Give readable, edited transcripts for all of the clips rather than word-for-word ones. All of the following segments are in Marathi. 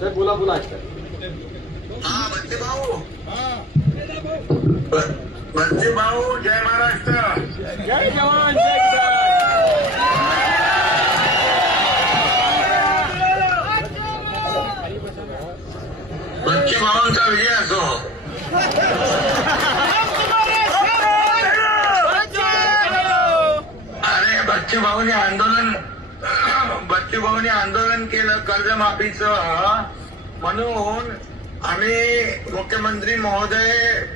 सर बोला बोला. हा बच्चे भाऊ. बच्चे भाऊ, जय महाराष्ट्र. जय जवान जय किसान. बच्चे भाऊंचा विजय असो. अरे बच्चे भाऊने आंदोलन केलं कर्जमाफीचं, म्हणून आम्ही मुख्यमंत्री महोदय,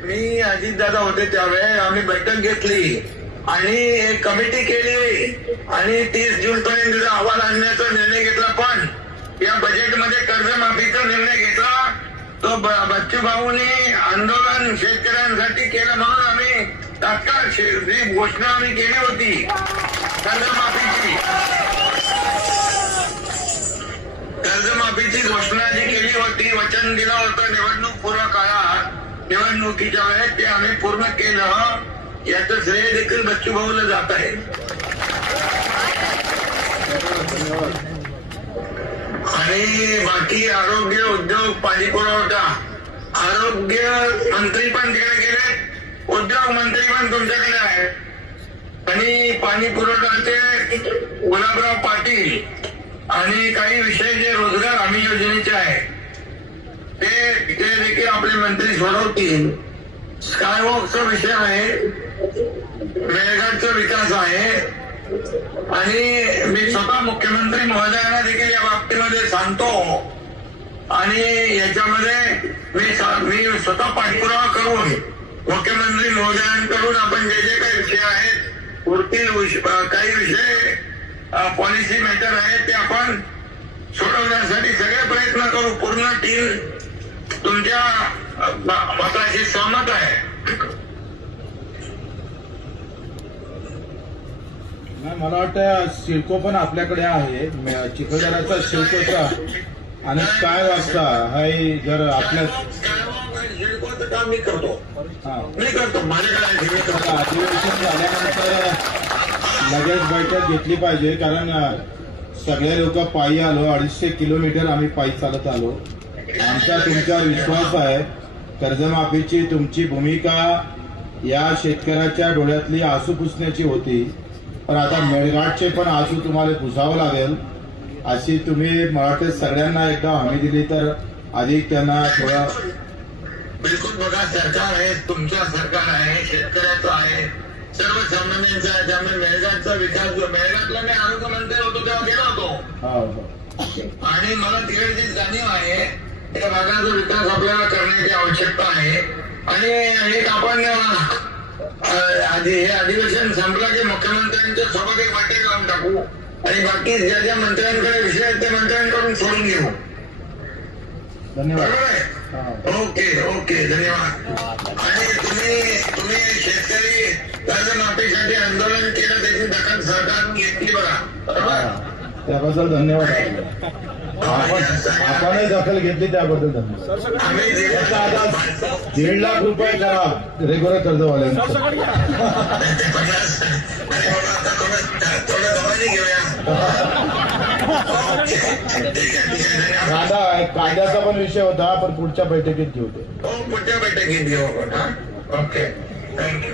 मी अजितदादा होते त्यावेळेस आम्ही बैठक घेतली आणि एक कमिटी केली आणि 30 जून पर्यंत अहवाल आणण्याचा निर्णय घेतला. पण या बजेटमध्ये कर्जमाफीचा निर्णय घेतला तो बच्चू भाऊनी आंदोलन शेतकऱ्यांसाठी केलं, म्हणून आम्ही तात्काळ जी घोषणा आम्ही केली होती कर्जमाफीची घोषणा जी केली होती, वचन दिलं होतं निवडणूक पूर्व काळात, निवडणुकीच्या वेळेस ते आम्ही पूर्ण केलं. याचं श्रेय देखील बच्चू भाऊला जात आहे. आणि बाकी आरोग्य, उद्योग, पाणी पुरवठा, आरोग्य मंत्री पण तिकडे गेले, उद्योग मंत्री पण तुमच्याकडे आहे, आणि पाणी पुरवठाचे गुलाबराव पाटील आणि काही विषय जे रोजगार हमी योजनेचे आहे ते देखील आपले मंत्री सोडवतील. स्कायवॉकचा विषय आहे, मेळघाटचा विकास आहे, आणि मी स्वतः मुख्यमंत्री महोदयांना देखील या बाबतीमध्ये सांगतो आणि याच्यामध्ये मी स्वतः पाठपुरावा करून मुख्यमंत्री महोदयांकडून आपण जे जे काही विषय आहेत, पुढील काही विषय पॉलिसी मॅटर आहेत ते आपण सोडवण्यासाठी सगळे प्रयत्न करू. पूर्ण टीम तुमच्या मताशी सहमत आहे. मला वाटतं सिडको पण आपल्याकडे आहे, चिखलदराचा सिडकोचा आणि काय वाजता हाय. जर आपल्या सिडकोचं काम मी करतो माझ्याकडे अधिवेशन झाल्यानंतर लगेच बैठक घेतली पाहिजे, कारण सगळे लोक पायी आलो, 250 किलोमीटर आम्ही पायी चालत आलो. आमचा तुमच्यावर विश्वास आहे. कर्जमाफीची तुमची भूमिका या शेतकऱ्याच्या डोळ्यातली आसू पुसण्याची होती, पण आता मेळघाटचे पण आसू तुम्हाला पुसावं लागेल. अशी तुम्ही मला वाटतं सगळ्यांना एकदा हमी दिली तर अधिक त्यांना थोडा. बिलकुल बघा, सरकार आहे, तुमचं सरकार आहे, शेतकऱ्याचं आहे, सर्वसामान्यांचा आहे. त्यामुळे मेळघाटचा विकास, मेळघाटला मी आरोग्य मंत्री होतो तेव्हा गेलो होतो आणि मला तिकडची जाणीव आहे त्या भागाचा विकास आपल्याला करण्याची आवश्यकता आहे. आणि एक आपण हे अधिवेशन संपलं की मुख्यमंत्र्यांच्या सोबत एक बैठक लावून टाकू आणि बाकी ज्या ज्या मंत्र्यांकडे विषय आहेत त्या मंत्र्यांकडून सोडून घेऊ. धन्यवाद. ओके धन्यवाद. आणि तुम्ही शेतकरी कर्जमाफीसाठी आंदोलन केलं, त्याची दखल सरकारने घेतली बघा, बरोबर? त्याबद्दल धन्यवाद. आपणही दखल घेतली त्याबद्दल धन्यवाद. आम्ही 1.5 लाख रुपये करा रेग्युलर कर्जवाल्यांचं. थोडं दमाने घेऊया. कायद्याचा पण विषय होता, पण पुढच्या बैठकीत घेऊ. पुढच्या बैठकीत घेऊ आपण. Okay, thank you.